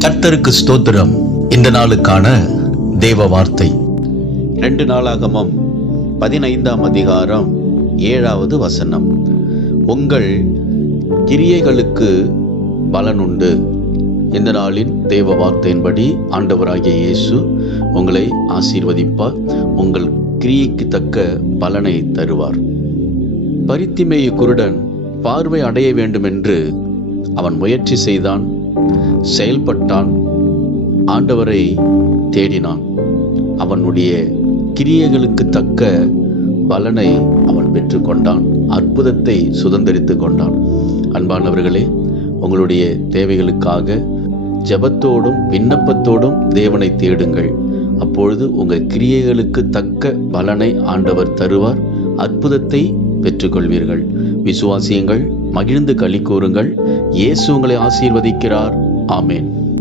கர்த்தருக்கு ஸ்தோத்திரம். இந்த நாளுக்கான தேவ வார்த்தை 2 நாளாகமம் 15ஆம் அதிகாரம் 7வது வசனம். உங்கள் கிரியைகளுக்கு பலனுண்டு. இந்த நாளின் தேவ வார்த்தையின்படி ஆண்டவராகிய இயேசு உங்களை ஆசீர்வதிப்பார். உங்கள் கிரியைக்கு தக்க பலனை தருவார். பரித்திமேயு குருடன் பார்வை அடைய வேண்டும் என்று அவன் முயற்சி செய்தான், செயல்பட்டான், ஆண்டவரை தேடினான். அவனுடைய கிரியைகளுக்கு தக்க பலனை அவன் பெற்றுக்கொண்டான், அற்புதத்தை சுதந்திரித்து கொண்டான். அன்பானவர்களே, உங்களுடைய தேவைகளுக்காக ஜெபத்தோடும் விண்ணப்பத்தோடும் தேவனை தேடுங்கள். அப்பொழுது உங்கள் கிரியைகளுக்கு தக்க பலனை ஆண்டவர் தருவார். அற்புதத்தை பெற்றுக்கொள்வீர்கள். விசுவாசியுங்கள், மகிழ்ந்து களி கூறுங்கள். இயேசு உங்களை ஆசீர்வதிக்கிறார். ஆமென்.